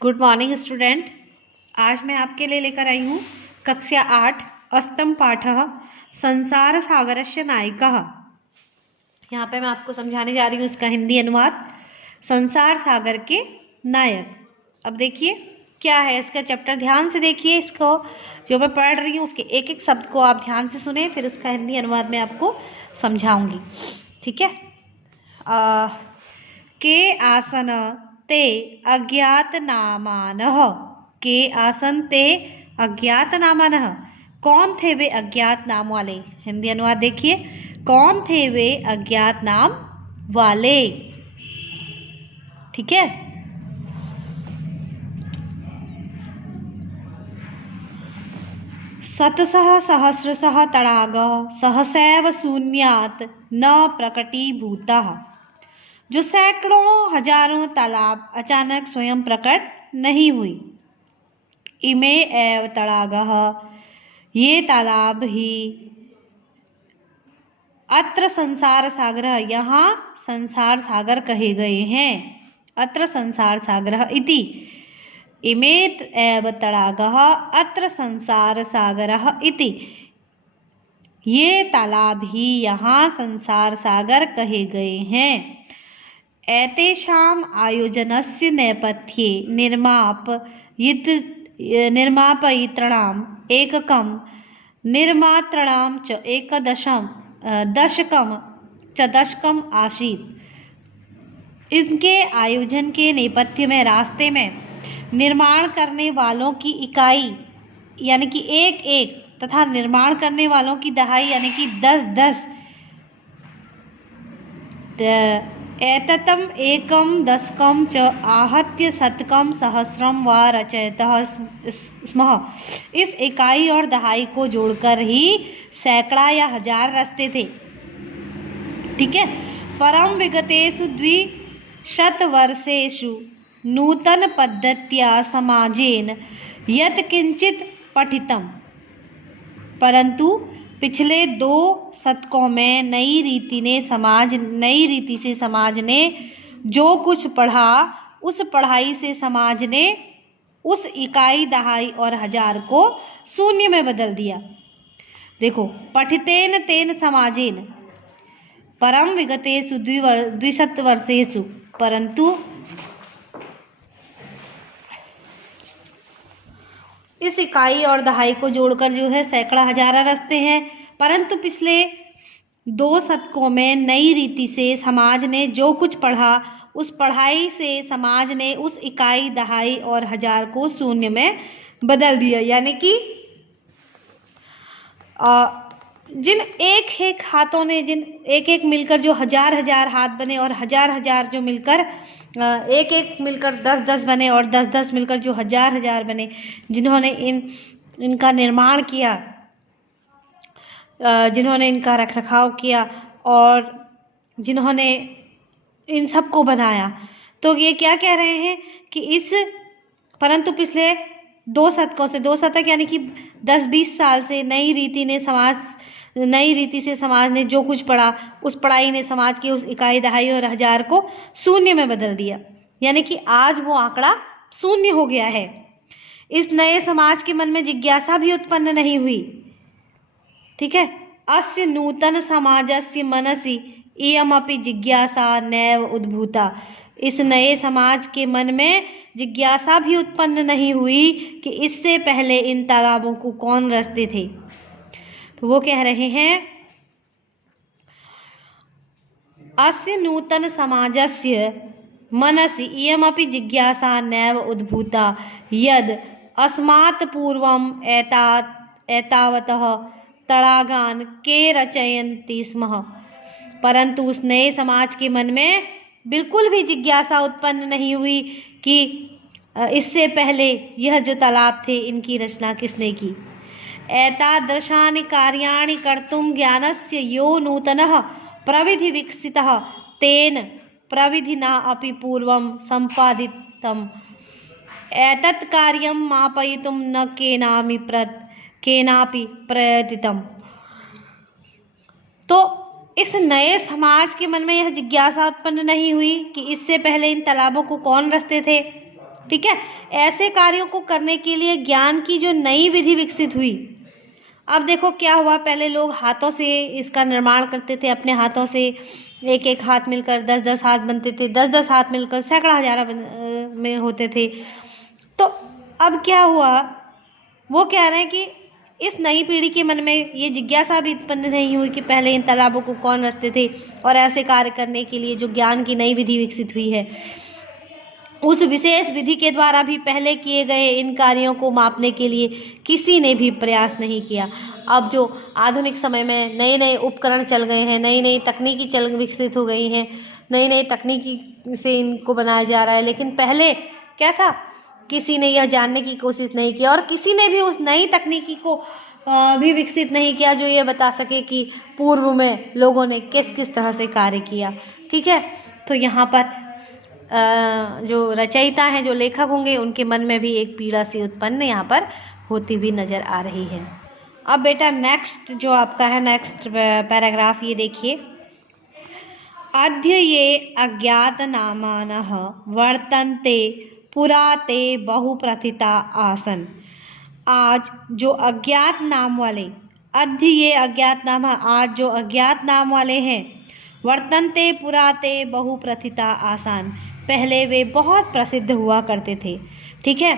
Good morning student. आज मैं आपके लिए लेकर आई हूँ कक्षा 8 अष्टम पाठः संसार सागरस्य नायिकः। यहाँ पे मैं आपको समझाने जा रही हूँ इसका हिंदी अनुवाद, संसार सागर के नायक। अब देखिए क्या है इसका चैप्टर, ध्यान से देखिए। इसको जो मैं पढ़ रही हूँ उसके एक एक शब्द को आप ध्यान से सुने, फिर उसका हिंदी अनुवाद मैं आपको समझाऊंगी, ठीक है। के आसन ते अज्ञात नामानः। के आसन ते अज्ञात नामानः, कौन थे वे अज्ञात नाम वाले। हिंदी अनुवाद देखिए, कौन थे वे अज्ञात नाम वाले, ठीक है। शतशः सहस्रशः तडागः सहसैव शून्यात् न प्रकटीभूतः। जो सैकड़ों हजारों तालाब अचानक स्वयं प्रकट नहीं हुई। इमे एव तडागः, ये तालाब ही। अत्र संसार सागर, यहाँ संसार सागर कहे गए हैं। अत्र संसार सागर इति। इमे एव तडागः अत्र संसार सागर इति। ये तालाब ही यहाँ संसार सागर कहे गए हैं। एतेषाम् आयोजनस्य नेपथ्ये निर्मापयितॄणाम् एककं निर्मातॄणां च दशकम् आसीत्। इनके आयोजन के नेपथ्य में, रास्ते में निर्माण करने वालों की इकाई यानी कि एक एक, तथा निर्माण करने वालों की दहाई यानी कि 10-10। एततम् एकं दशकं च आहत्य शतकं सहस्रं वा रचयतः स्म। इस इकाई और दहाई को जोड़कर ही सैकड़ा या हजार रचते थे, ठीक है। परम विगतेषु 200 वर्षेषु नूतन पद्धत्या समाजेन यत् किंचित पठितम्, परंतु पिछले 2 शतकों में नई रीति से समाज ने जो कुछ पढ़ा, उस पढ़ाई से समाज ने उस इकाई, दहाई और हजार को शून्य में बदल दिया। देखो, पठितेन तेन समाजेन परम विगतेषु 200 वर्षेषु, परंतु इस इकाई और दहाई को जोड़कर जो है सैकड़ा हजारा रचते हैं। परंतु पिछले 2 शतकों में नई रीति से समाज ने जो कुछ पढ़ा, उस पढ़ाई से समाज ने उस इकाई, दहाई और हजार को शून्य में बदल दिया। यानी कि जिन एक एक हाथों ने, जिन एक एक मिलकर जो हजार हजार हाथ बने, और हजार हजार जो मिलकर एक एक मिलकर 10-10 बने, और 10-10 मिलकर जो हजार हजार बने, जिन्होंने इनका निर्माण किया, जिन्होंने इनका रखरखाव किया और जिन्होंने इन सब को बनाया, तो ये क्या कह रहे हैं कि परंतु पिछले 2 शतकों से, 2 शतक यानी कि 10-20 साल से नई रीति से समाज ने जो कुछ पढ़ा, उस पढ़ाई ने समाज की उस इकाई, दहाई और हजार को शून्य में बदल दिया। यानी कि आज वो आंकड़ा शून्य हो गया है। इस नए समाज के मन में जिज्ञासा भी उत्पन्न नहीं हुई, ठीक है। अस्य नूतन समाजस्य मनसि इयमपि जिज्ञासा नैव उद्भूता। इस नए समाज के मन में जिज्ञासा भी उत्पन्न नहीं हुई कि इससे पहले इन तालाबों को कौन रचते थे। तो वो कह रहे हैं, अस्य नूतन समाजस्य मनसि इयमपि जिज्ञासा नैव उद्भूता यद् अस्मात् पूर्वम् एतावतः तडागान् के रचयन्ति स्म। परंतु उस नए समाज के मन में बिल्कुल भी जिज्ञासा उत्पन्न नहीं हुई कि इससे पहले यह जो तालाब थे, इनकी रचना किसने की। एतादृशानि कार्याणि कर्तुं ज्ञानस्य यो नूतनः प्रविधि विकसितः तेन प्रविधिना अपि पूर्वं सम्पादितम्। एतत् कार्यं मापयितुं न केनापि प्रयतितम्। तो इस नए समाज के मन में यह जिज्ञासा उत्पन्न नहीं हुई कि इससे पहले इन तालाबों को कौन रचते थे, ठीक है। ऐसे कार्यों को करने के लिए ज्ञान की जो नई विधि विकसित हुई। अब देखो क्या हुआ, पहले लोग हाथों से इसका निर्माण करते थे, अपने हाथों से, एक एक हाथ मिलकर 10-10 हाथ बनते थे, 10-10 हाथ मिलकर सैकड़ा हजारा में होते थे। तो अब क्या हुआ, वो कह रहे हैं कि इस नई पीढ़ी के मन में ये जिज्ञासा भी उत्पन्न नहीं हुई कि पहले इन तालाबों को कौन रचते थे, और ऐसे कार्य करने के लिए जो ज्ञान की नई विधि विकसित हुई है, उस विशेष विधि के द्वारा भी पहले किए गए इन कार्यों को मापने के लिए किसी ने भी प्रयास नहीं किया। अब जो आधुनिक समय में नए नए उपकरण चल गए हैं, नई नई तकनीकी विकसित हो गई हैं, नई नई तकनीकी से इनको बनाया जा रहा है, लेकिन पहले क्या था, किसी ने यह जानने की कोशिश नहीं की, और किसी ने भी उस नई तकनीकी को भी विकसित नहीं किया जो ये बता सके कि पूर्व में लोगों ने किस किस तरह से कार्य किया। ठीक है, तो यहाँ पर जो रचयिता हैं, जो लेखक होंगे, उनके मन में भी एक पीड़ा सी उत्पन्न यहाँ पर होती हुई नजर आ रही है। अब बेटा नेक्स्ट जो आपका है, नेक्स्ट पैराग्राफ ये देखिए, अद्य ये अज्ञात नामानः वर्तन्ते पुरा ते बहुप्रथिता आसन। आज जो अज्ञात नाम वाले, अद्य ये अज्ञात नाम, आज जो अज्ञात नाम वाले हैं, वर्तन्ते पुरा ते बहुप्रथिता आसान, पहले वे बहुत प्रसिद्ध हुआ करते थे। ठीक है,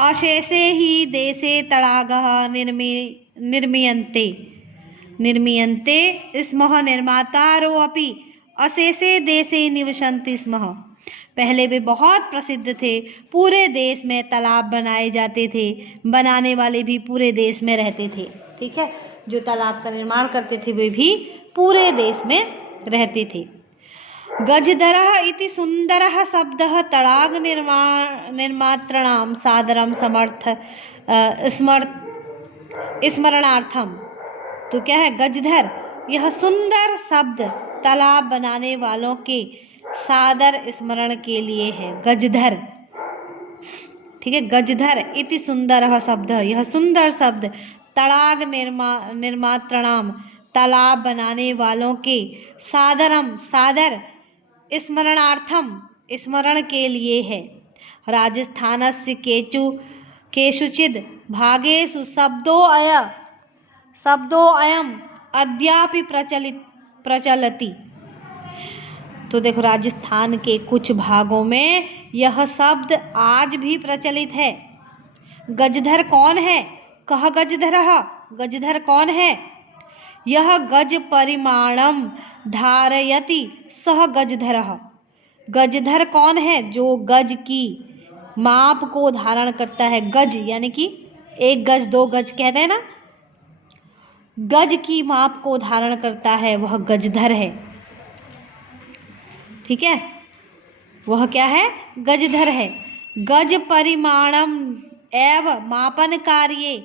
अशेषे ही देशे तड़ागः निर्मीयन्ते निर्मीयन्ते स्मः निर्मातारो अपि अशेषे देशे निवसन्ति स्मः। पहले वे बहुत प्रसिद्ध थे, पूरे देश में तालाब बनाए जाते थे, बनाने वाले भी पूरे देश में रहते थे। ठीक है, जो तालाब का निर्माण करते थे वे भी पूरे देश में रहते थे। गजधरः इति सुंदरः शब्दः तड़ाग निर्मातृणां सादरं स्मरणार्थम। तो क्या है, गजधर, यह सुंदर शब्द तालाब बनाने वालों के सादर स्मरण के लिए है, गजधर। ठीक है, गजधर इति सुंदरः शब्द, यह सुंदर शब्द तड़ाग निर्मातृणाम, तालाब बनाने वालों के सादरम, सादर, स्मरणार्थम, स्मरण के लिए है। राजस्थानस्य केषुचिद् भागेषु शब्दोऽयम् अद्यापि प्रचलति। तो देखो, राजस्थान के कुछ भागों में यह शब्द आज भी प्रचलित है। गजधर कौन है, कह गजधरः, गजधर कौन है, यह गज परिमाणम धारयति सह गजधरः। गजधर कौन है, जो गज की माप को धारण करता है। गज यानी कि 1 गज 2 गज कहते हैं ना, गज की माप को धारण करता है, वह गजधर है। ठीक है, वह क्या है, गजधर है। गज परिमाणम एव मापन कार्ये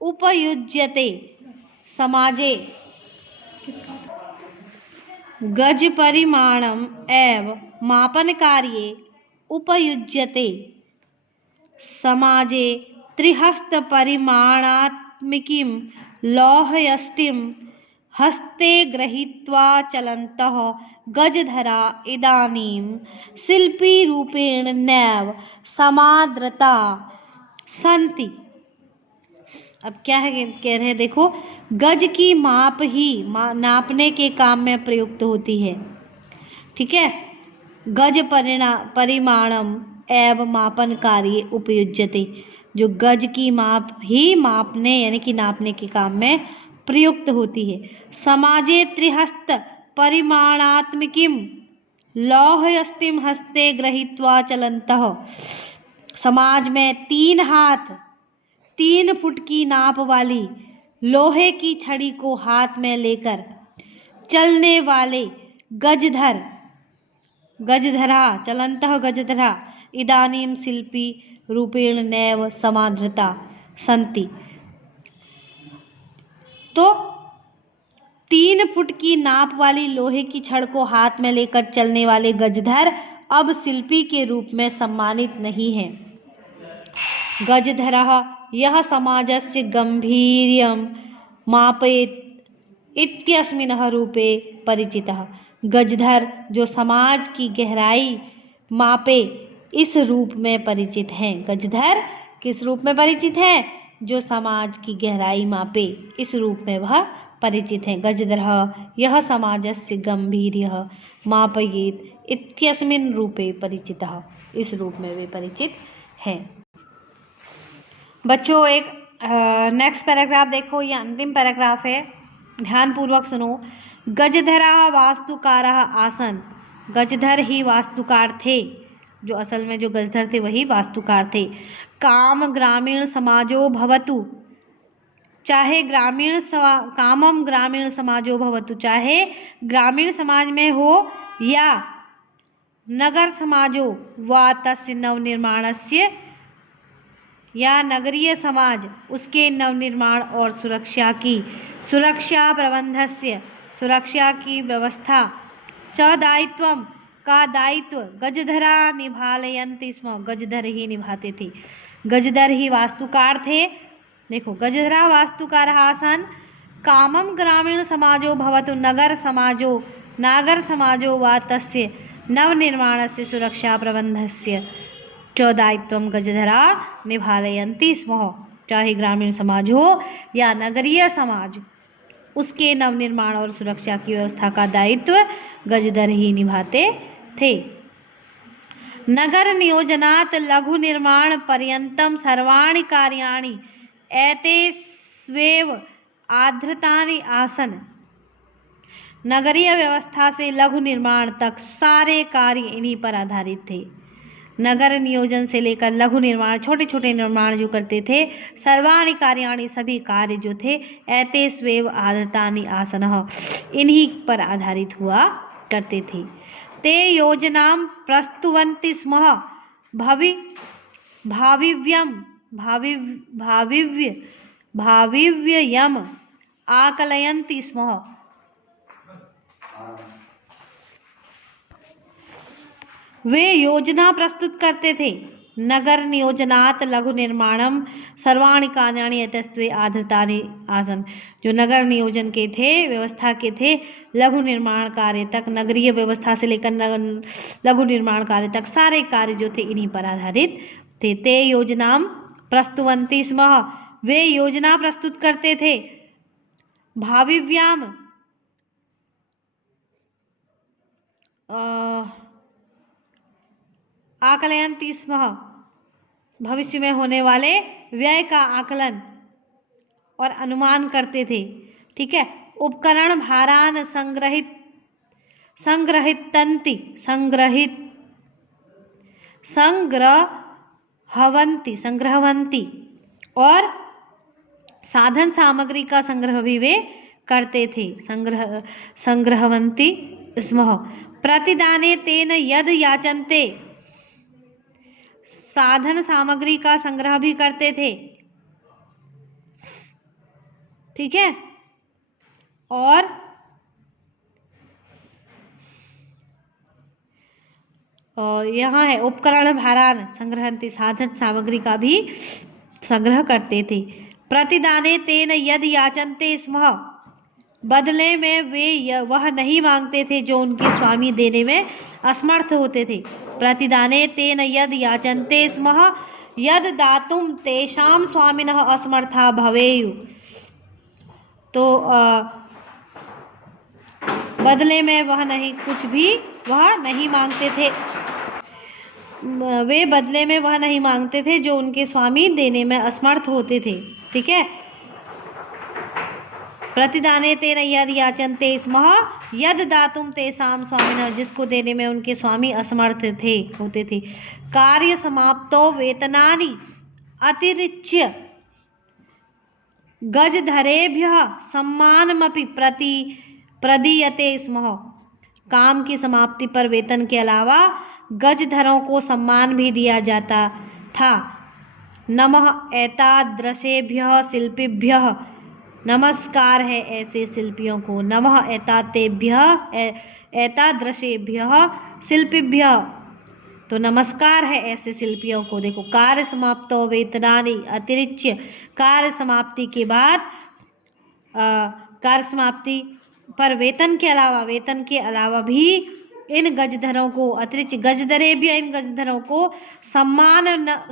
उपयुज्यते समाजे। गज परिमाणम एव मापन कार्ये उपयुज्यते समाजे त्रिहस्त परिमाणात्मिकीं लौहयष्टिं हस्ते गृहीत्वा चलन्तः गजधरा इदानीं शिल्पी रूपेण नैव समादृता सन्ति। अब क्या है, कह रहे हैं, देखो, गज की माप ही नापने के काम में प्रयुक्त होती है। ठीक है, गज परिमाणम एव मापन कार्य उपयुज्यते, जो गज की माप ही मापने यानी कि नापने के काम में प्रयुक्त होती है। समाजे त्रिहस्त परिमाणात्मिकीं लौहयष्टिं हस्ते गृहीत्वा चलन्तः, समाज में 3 हाथ 3 फुट की नाप वाली लोहे की छड़ी को हाथ में लेकर चलने वाले गजधर, गजधरा, चलन्तः गजधरा इदानीं शिल्पी रूपेण नैव समादृता सन्ति। तो 3 फुट की नाप वाली लोहे की छड़ को हाथ में लेकर चलने वाले गजधर अब शिल्पी के रूप में सम्मानित नहीं है। गजधरः यह समाजस्य गंभीर्यं मापयेत् इत्यस्मिन् रूपे परिचितः। गजधर जो समाज की गहराई मापे इस रूप में परिचित हैं। गजधर किस रूप में परिचित है? जो समाज की गहराई मापे, इस रूप में वह परिचित हैं। गजधरः यह समाजस्य गंभीर्यः मापयेत् इत्यस्मिन् रूपे परिचितः, इस रूप में वे परिचित हैं। बच्चों एक नेक्स्ट पैराग्राफ देखो, ये अंतिम पैराग्राफ है, ध्यानपूर्वक सुनो। गजधरः वास्तुकारः आसन्, गजधर ही वास्तुकार थे, जो असल में जो गजधर थे वही वास्तुकार थे। काम ग्रामीण समाजो भवतु, चाहे कामम ग्रामीण समाजो भवतु, चाहे ग्रामीण समाज में हो या नगर समाजो वा तस्य नवनिर्माणस्य, या नगरीय समाज उसके नवनिर्माण और सुरक्षा प्रबंधस्य, सुरक्षा की व्यवस्था, च दायित्वम का दायित्व गजधरा निभालयन्ति स्म, गजधर ही निभाते थे। गजधर ही वास्तुकार थे। देखो, गजधरा वास्तुकार आसन, कामम ग्रामीण समाजो भवतु, नागर समाजो वा तस्य नवनिर्माणस्य सुरक्षा प्रबंधस्य च दायित्वम गजधरा निभालयन्ति स्म, चाहे ग्रामीण समाज हो या नगरीय समाज, उसके नवनिर्माण और सुरक्षा की व्यवस्था का दायित्व गजधर ही निभाते थे। नगर नियोजनात् लघु निर्माण पर्यंतम सर्वाणि कार्याणि एतेष्वेव आधृतानि आसन, नगरीय व्यवस्था से लघु निर्माण तक सारे कार्य इन्हीं पर आधारित थे। नगर नियोजन से लेकर लघु निर्माण, छोटे छोटे निर्माण जो करते थे, सर्वाणि कार्याणि सभी कार्य जो थे, एतेष्वेव आधृतानि आसनः, इन्हीं पर आधारित हुआ करते थे। ते योजनां प्रस्तुवन्ति स्म भाविव्ययम् आकलयन्ति स्म, वे योजना प्रस्तुत करते थे। नगर नियोजनात् लघु निर्माणम सर्वाणि कार्याणि एतस्त्वे आधृतानि आसन, जो नगर नियोजन के थे, व्यवस्था के थे, लघु निर्माण कार्य तक, नगरीय व्यवस्था से लेकर लघु निर्माण कार्य तक सारे कार्य जो थे इन्हीं पर आधारित थे। ते योजनाम प्रस्तुवन्ति स्म, वे योजना प्रस्तुत करते थे। भाविव्याम आकलयन्ति स्म, भविष्य में होने वाले व्यय का आकलन और अनुमान करते थे। ठीक है। उपकरण भारान संग्रहवन्ति और साधन सामग्री का संग्रह भी वे करते थे। संग्रहवन्ति स्म। प्रतिदाने तेन यद याचन्ते, साधन सामग्री का संग्रह भी करते थे। ठीक है। और यहाँ है उपकरण भारान संग्रहन्ति, साधन सामग्री का भी संग्रह करते थे। प्रतिदाने तेन यद याचन्ते स्म, बदले में वे वह नहीं मांगते थे जो उनके स्वामी देने में असमर्थ होते थे। प्रतिदाने तेन यद याचन्ते स्म यद दातुम तेषां स्वामिनः असमर्था भवेयु, तो बदले में वह नहीं मांगते थे, वे बदले में वह नहीं मांगते थे जो उनके स्वामी देने में असमर्थ होते थे। ठीक है। प्रतिदाने तेन यद याचन्ते स्म यद दातुम तेषां स्वामिनः, जिसको देने में उनके स्वामी असमर्थ होते थे। कार्य समाप्तो वेतनानि अतिरिच्य गजधरेभ्यः सम्मानमपि प्रदीयते स्म, काम की समाप्ति पर वेतन के अलावा गजधरों को सम्मान भी दिया जाता था। नमः एतादृशेभ्यः शिल्पिभ्यः, नमस्कार है ऐसे शिल्पियों को। नमः एतादृशेभ्यः शिल्पिभ्यः, तो नमस्कार है ऐसे शिल्पियों को। देखो, कार्य समाप्तो वेतनानि अतिरिच्य, कार्य समाप्ति के बाद कार्य समाप्ति पर वेतन के अलावा भी इन गजधरों को अतिरिक्त गजधरेभ्य इन गजधरों को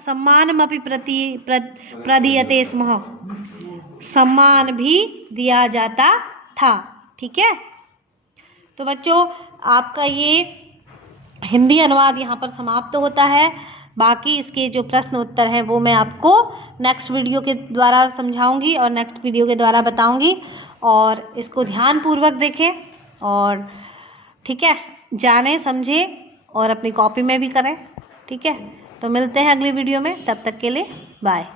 सम्मानमपि प्रदीयते स्म, सम्मान भी दिया जाता था। ठीक है, तो बच्चों आपका ये हिंदी अनुवाद यहाँ पर समाप्त होता है। बाकी इसके जो प्रश्न उत्तर हैं वो मैं आपको नेक्स्ट वीडियो के द्वारा समझाऊंगी और नेक्स्ट वीडियो के द्वारा बताऊंगी, और इसको ध्यानपूर्वक देखें और ठीक है, जाने समझें और अपनी कॉपी में भी करें। ठीक है, तो मिलते हैं अगली वीडियो में, तब तक के लिए बाय।